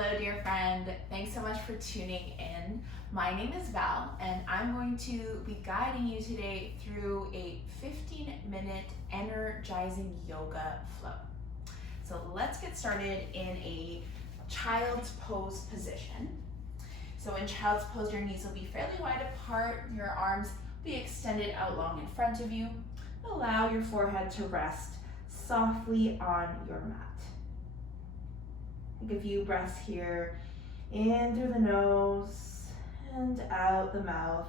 Hello, dear friend. Thanks so much for tuning in. My name is Val, and I'm going to be guiding you today through a 15-minute energizing yoga flow. So let's get started in a child's pose position. So in child's pose, your knees will be fairly wide apart, your arms will be extended out long in front of you. Allow your forehead to rest softly on your mat. Take a few breaths here, in through the nose and out the mouth.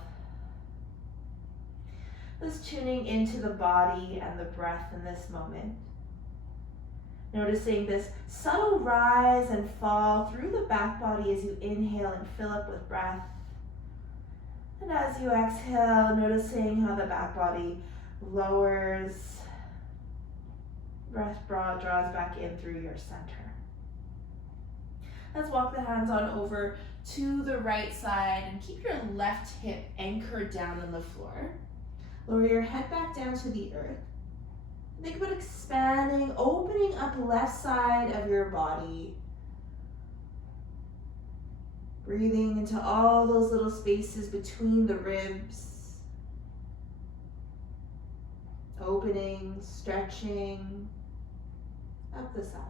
Just tuning into the body and the breath in this moment. Noticing this subtle rise and fall through the back body as you inhale and fill up with breath. And as you exhale, noticing how the back body lowers, breath draws back in through your center. Let's walk the hands on over to the right side and keep your left hip anchored down on the floor. Lower your head back down to the earth. Think about expanding, opening up left side of your body. Breathing into all those little spaces between the ribs. Opening, stretching, up the side.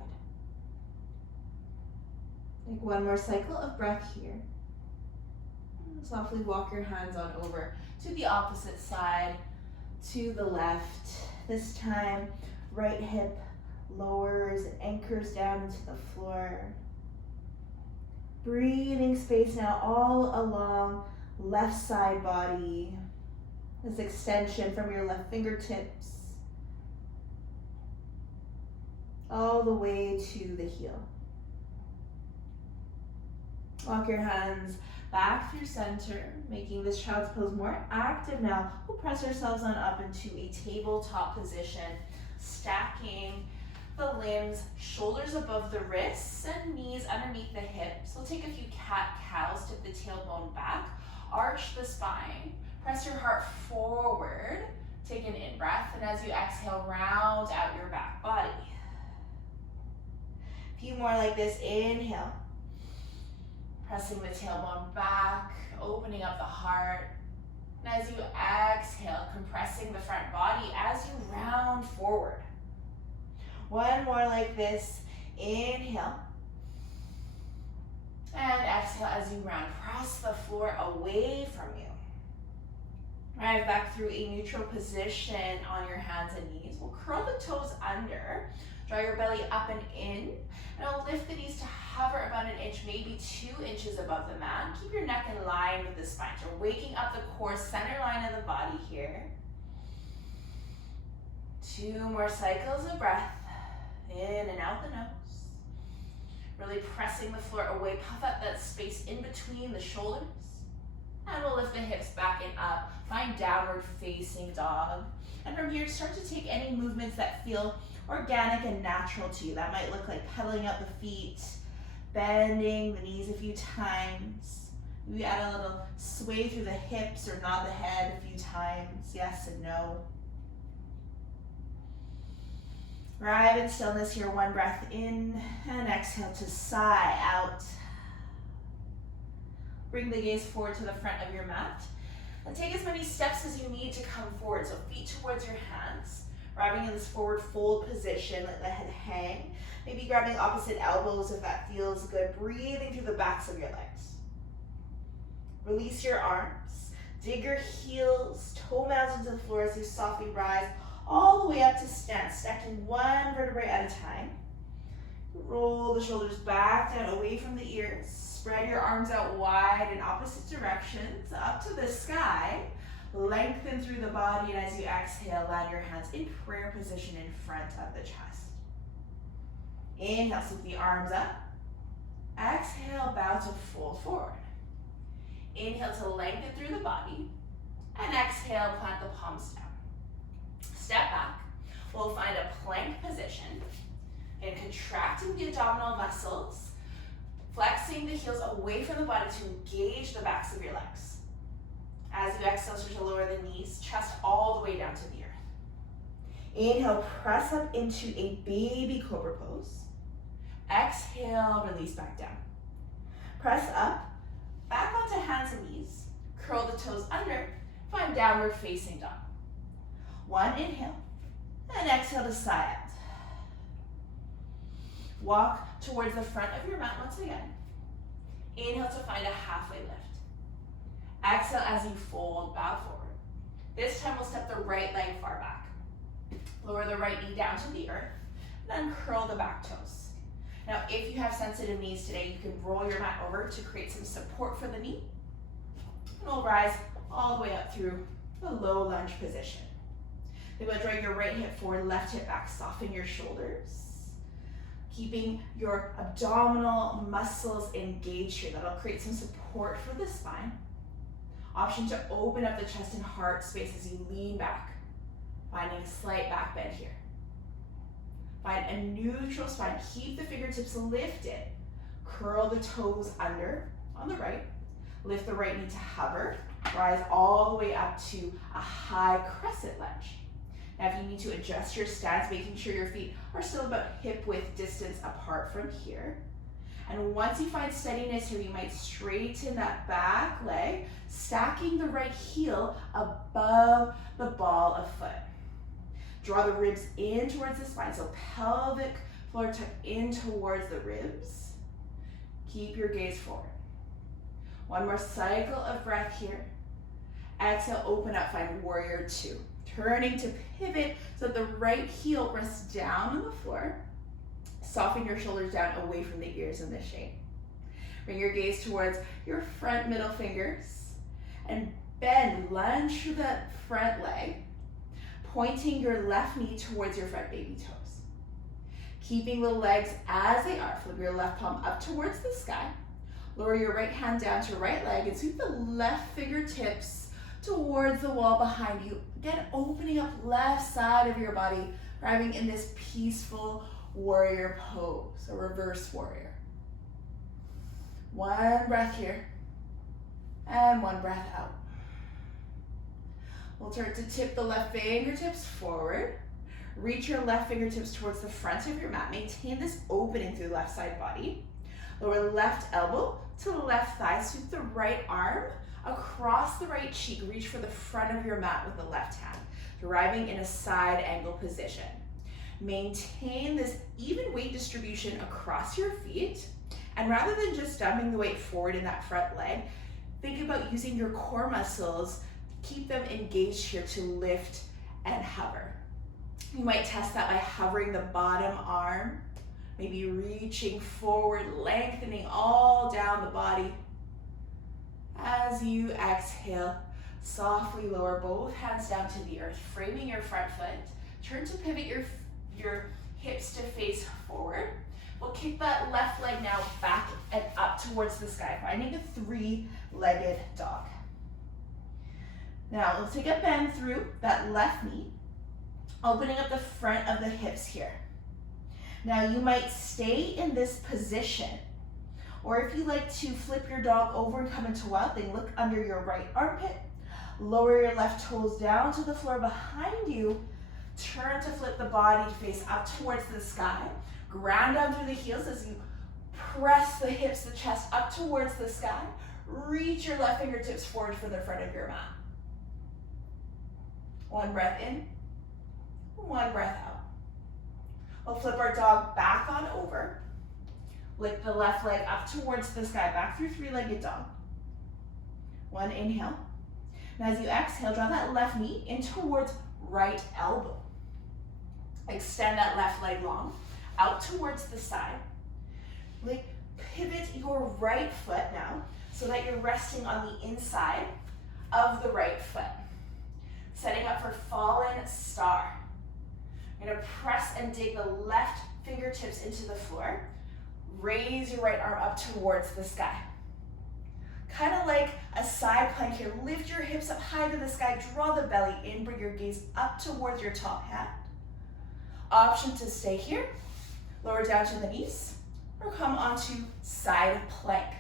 Take one more cycle of breath here. And softly walk your hands on over to the opposite side, to the left. This time, right hip lowers and anchors down into the floor. Breathing space now all along left side body. This extension from your left fingertips all the way to the heel. Walk your hands back through center, making this child's pose more active now. We'll press ourselves on up into a tabletop position, stacking the limbs, shoulders above the wrists and knees underneath the hips. We'll take a few cat-cows, tip the tailbone back, arch the spine, press your heart forward, take an in-breath, and as you exhale, round out your back body. A few more like this, inhale. Pressing the tailbone back, opening up the heart. And as you exhale, compressing the front body as you round forward. One more like this. Inhale. And exhale as you round. Press the floor away from you. Arrive back through a neutral position on your hands and knees. We'll curl the toes under. Draw your belly up and in. And I'll lift the knees to hover about an inch, maybe 2 inches above the mat. Keep your neck in line with the spine. So we're waking up the core center line of the body here. 2 more cycles of breath. In and out the nose. Really pressing the floor away. Puff out that space in between the shoulders. And we'll lift the hips back and up. Find downward facing dog. And from here, start to take any movements that feel organic and natural to you. That might look like pedaling out the feet, bending the knees a few times. Maybe add a little sway through the hips or nod the head a few times, yes and no. Arrive in stillness here, one breath in and exhale to sigh out. Bring the gaze forward to the front of your mat and take as many steps as you need to come forward. So feet towards your hands. Arriving in this forward fold position, let the head hang. Maybe grabbing opposite elbows if that feels good. Breathing through the backs of your legs. Release your arms. Dig your heels, toe mounds into the floor as you softly rise all the way up to stand, stacking one vertebrae at a time. Roll the shoulders back down away from the ears. Spread your arms out wide in opposite directions, up to the sky. Lengthen through the body, and as you exhale, land your hands in prayer position in front of the chest. Inhale, sweep the arms up. Exhale, bow to fold forward. Inhale to lengthen through the body. And exhale, plant the palms down. Step back. We'll find a plank position. And contracting the abdominal muscles, flexing the heels away from the body to engage the backs of your legs. As you exhale, start to lower the knees, chest all the way down to the earth. Inhale, press up into a baby cobra pose. Exhale, release back down. Press up, back onto hands and knees. Curl the toes under, find downward facing dog. One inhale, and exhale to side out. Walk towards the front of your mat once again. Inhale to find a halfway lift. Exhale as you fold, bow forward. This time we'll step the right leg far back. Lower the right knee down to the earth, then curl the back toes. Now, if you have sensitive knees today, you can roll your mat over to create some support for the knee. And we'll rise all the way up through the low lunge position. Then we'll drag your right hip forward, left hip back, soften your shoulders. Keeping your abdominal muscles engaged here. That'll create some support for the spine. Option to open up the chest and heart space as you lean back, finding a slight back bend here. Find a neutral spine. Keep the fingertips lifted. Curl the toes under on the right. Lift the right knee to hover. Rise all the way up to a high crescent lunge. Now, if you need to adjust your stance, making sure your feet are still about hip width distance apart from here. And once you find steadiness here, you might straighten that back leg, stacking the right heel above the ball of foot. Draw the ribs in towards the spine, so pelvic floor tuck in towards the ribs. Keep your gaze forward. One more cycle of breath here. Exhale, open up, find warrior two. Turning to pivot so that the right heel rests down on the floor. Soften your shoulders down away from the ears in this shape. Bring your gaze towards your front middle fingers and bend, lunge through that front leg, pointing your left knee towards your front baby toes. Keeping the legs as they are, flip your left palm up towards the sky. Lower your right hand down to your right leg and sweep the left fingertips towards the wall behind you. Again, opening up left side of your body, arriving in this peaceful warrior pose, a reverse warrior. One breath here, and one breath out. We'll turn to tip the left fingertips forward. Reach your left fingertips towards the front of your mat. Maintain this opening through the left side body. Lower left elbow to the left thigh. Sweep the right arm across the right cheek. Reach for the front of your mat with the left hand, arriving in a side angle position. Maintain this even weight distribution across your feet, and rather than just dumping the weight forward in that front leg, think about using your core muscles, keep them engaged here to lift and hover. You might test that by hovering the bottom arm, maybe reaching forward, lengthening all down the body. As you exhale, softly lower both hands down to the earth, framing your front foot. Turn to pivot your hips to face forward. We'll kick that left leg now back and up towards the sky, finding a three-legged dog. Now, let's take a bend through that left knee, opening up the front of the hips here. Now, you might stay in this position, or if you like to flip your dog over and come into wild thing, look under your right armpit, lower your left toes down to the floor behind you, turn to flip the body face up towards the sky, ground down through the heels as you press the hips, the chest up towards the sky, reach your left fingertips forward for the front of your mat. One breath in, one breath out. We'll flip our dog back on over. Lift the left leg up towards the sky, back through three-legged dog. One inhale. Now as you exhale, draw that left knee in towards right elbow. Extend that left leg long, out towards the side. Pivot your right foot now so that you're resting on the inside of the right foot. Setting up for fallen star. You're gonna press and dig the left fingertips into the floor. Raise your right arm up towards the sky. Kind of like a side plank here. Lift your hips up high to the sky. Draw the belly in. Bring your gaze up towards your top hand. Option to stay here. Lower down to the knees. Or come onto side plank.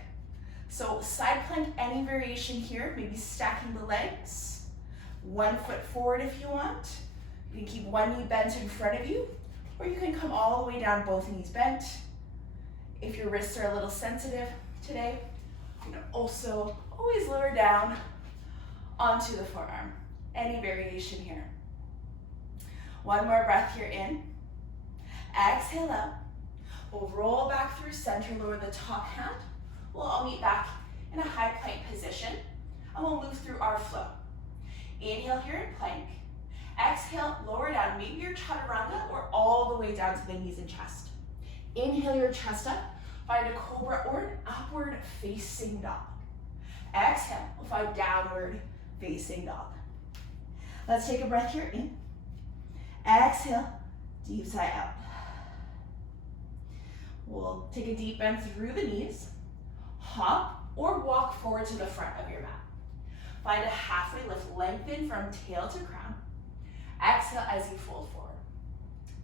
So side plank, any variation here. Maybe stacking the legs. One foot forward if you want. You can keep one knee bent in front of you. Or you can come all the way down, both knees bent. If your wrists are a little sensitive today, You can also always lower down onto the forearm. Any variation here. One more breath here in. Exhale out. We'll roll back through center, lower the top hand. We'll all meet back in a high plank position, and we'll move through our flow. Inhale here in plank. Exhale, lower down, maybe your chaturanga or all the way down to the knees and chest. Inhale your chest up, find a cobra or an upward facing dog. Exhale, we'll find downward facing dog. Let's take a breath here in. Exhale, deep sigh out. We'll take a deep bend through the knees, hop or walk forward to the front of your mat. Find a halfway lift, lengthen from tail to crown. Exhale as you fold forward.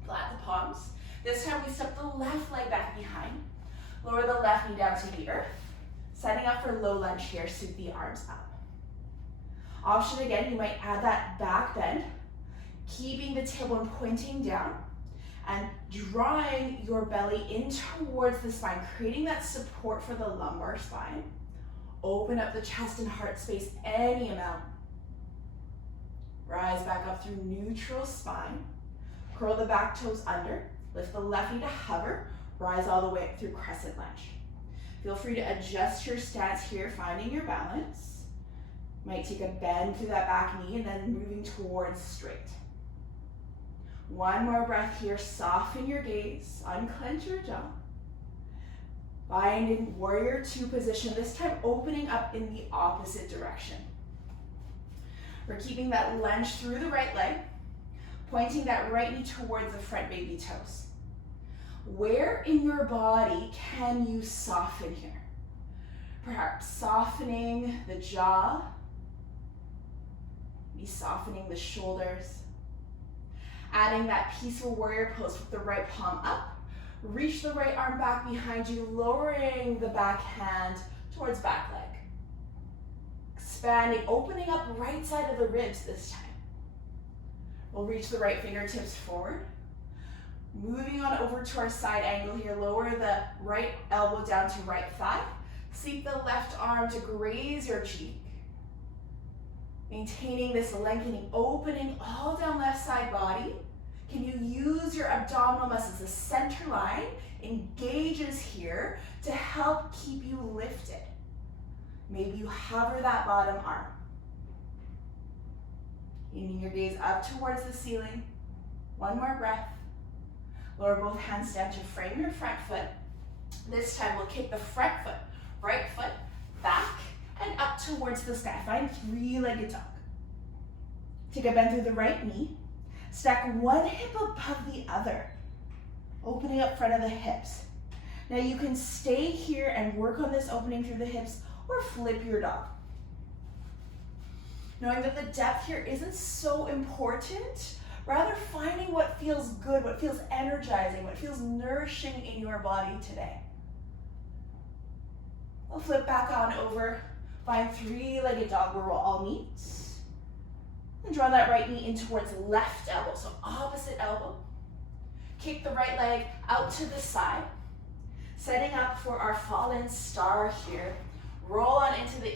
Flat the palms. This time we step the left leg back behind. Lower the left knee down to the earth. Setting up for low lunge here, sweep the arms up. Option again, you might add that back bend, keeping the tailbone pointing down and drawing your belly in towards the spine, creating that support for the lumbar spine. Open up the chest and heart space any amount. Rise back up through neutral spine. Curl the back toes under. Lift the left knee to hover. Rise all the way up through crescent lunge. Feel free to adjust your stance here, finding your balance. Might take a bend through that back knee and then moving towards straight. One more breath here. Soften your gaze. Unclench your jaw. Find in warrior two position, this time opening up in the opposite direction. We're keeping that lunge through the right leg, pointing that right knee towards the front baby toes. Where in your body can you soften here? Perhaps softening the jaw, maybe softening the shoulders. Adding that peaceful warrior pose with the right palm up. Reach the right arm back behind you, lowering the back hand towards back leg. Expanding, opening up right side of the ribs this time. We'll reach the right fingertips forward. Moving on over to our side angle here, lower the right elbow down to right thigh. Seek the left arm to graze your cheek. Maintaining this lengthening, opening all down left side body. Can you use your abdominal muscles? The center line engages here to help keep you lifted. Maybe you hover that bottom arm. Aiming your gaze up towards the ceiling. One more breath. Lower both hands down to frame your front foot. This time we'll kick the front foot, right foot, back, and up towards the sky. Find three-legged dog. Take a bend through the right knee. Stack one hip above the other, opening up front of the hips. Now you can stay here and work on this opening through the hips or flip your dog. Knowing that the depth here isn't so important, rather finding what feels good, what feels energizing, what feels nourishing in your body today. We'll flip back on over, find three-legged dog where we'll all meet. And draw that right knee in towards left elbow, so opposite elbow. Kick the right leg out to the side. Setting up for our fallen star here. Roll on into the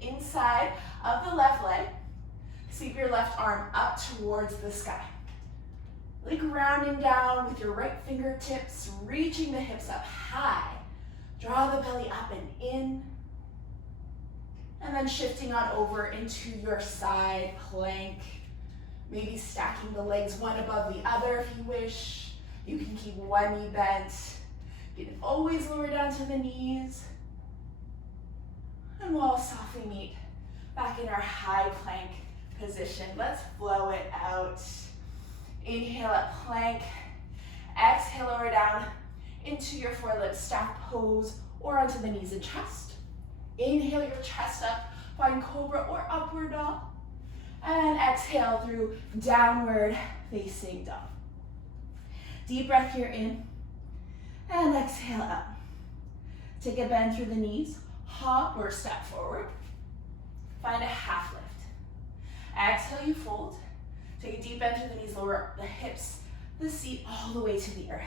inside of the left leg. Sweep your left arm up towards the sky. Really grounding down with your right fingertips, reaching the hips up high. Draw the belly up and in. And then shifting on over into your side plank. Maybe stacking the legs one above the other if you wish. You can keep one knee bent. You can always lower down to the knees. And we'll all softly meet back in our high plank position. Let's flow it out. Inhale at plank. Exhale, lower down into your forelit stack pose or onto the knees and chest. Inhale your chest up, find cobra or upward dog. And exhale through downward facing dog. Deep breath here in. And exhale up. Take a bend through the knees. Hop or step forward. Find a half lift. Exhale, you fold. Take a deep bend through the knees, lower the hips, the seat all the way to the earth.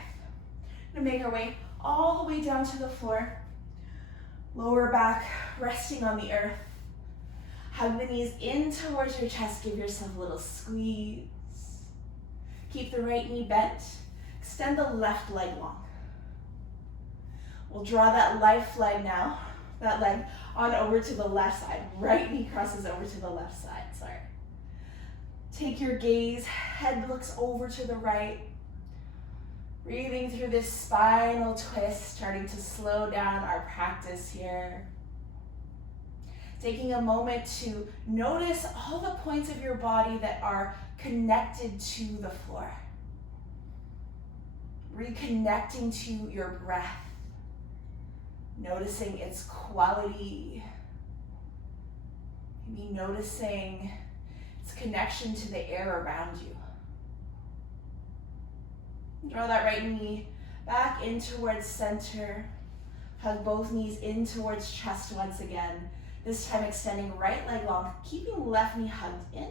We're gonna make our way all the way down to the floor. Lower back resting on the earth. Hug the knees in towards your chest. Give yourself a little squeeze. Keep the right knee bent. Extend the left leg long. We'll draw that left leg now, that leg on over to the left side. Right knee crosses over to the left side, sorry. Take your gaze, head looks over to the right. Breathing through this spinal twist, starting to slow down our practice here. Taking a moment to notice all the points of your body that are connected to the floor. Reconnecting to your breath. Noticing its quality. Maybe noticing its connection to the air around you. Draw that right knee back in towards center. Hug both knees in towards chest once again. This time extending right leg long, keeping left knee hugged in.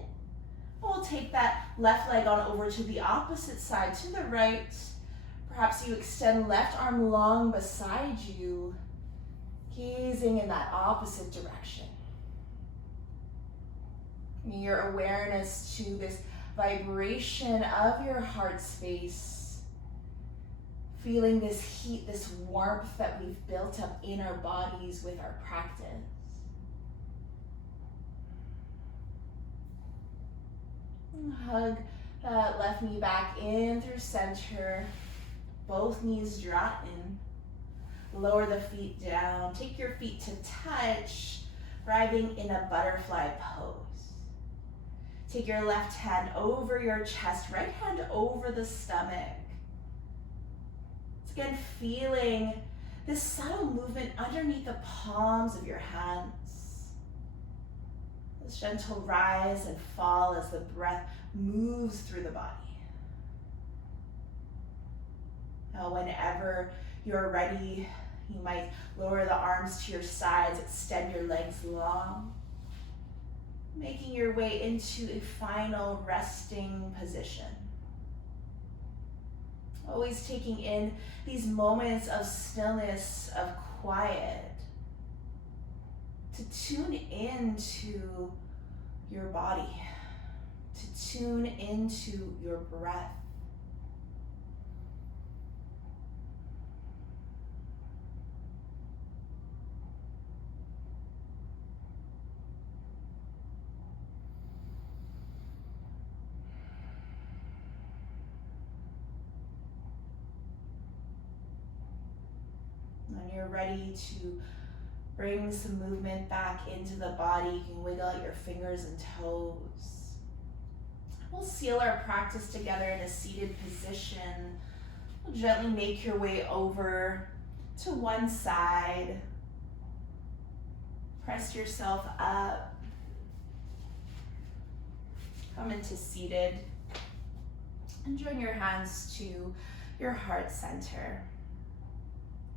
We'll take that left leg on over to the opposite side, to the right. Perhaps you extend left arm long beside you, gazing in that opposite direction. Your awareness to this vibration of your heart space, feeling this heat, this warmth that we've built up in our bodies with our practice. Hug that left knee back in through center. Both knees draw in. Lower the feet down. Take your feet to touch, arriving in a butterfly pose. Take your left hand over your chest, right hand over the stomach. It's again feeling this subtle movement underneath the palms of your hands. This gentle rise and fall as the breath moves through the body. Now, whenever you're ready, you might lower the arms to your sides, extend your legs long, making your way into a final resting position. Always taking in these moments of stillness, of quiet, to tune into your body, to tune into your breath. When you're ready to bring some movement back into the body, you can wiggle out your fingers and toes. We'll seal our practice together in a seated position. We'll gently make your way over to one side. Press yourself up. Come into seated. And join your hands to your heart center.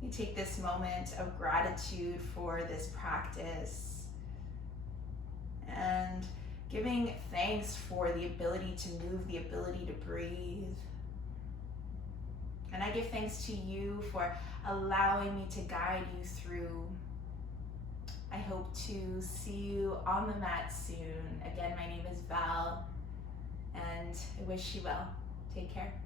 You take this moment of gratitude for this practice and giving thanks for the ability to move, the ability to breathe. And I give thanks to you for allowing me to guide you through. I hope to see you on the mat soon. Again, my name is Val, and I wish you well. Take care.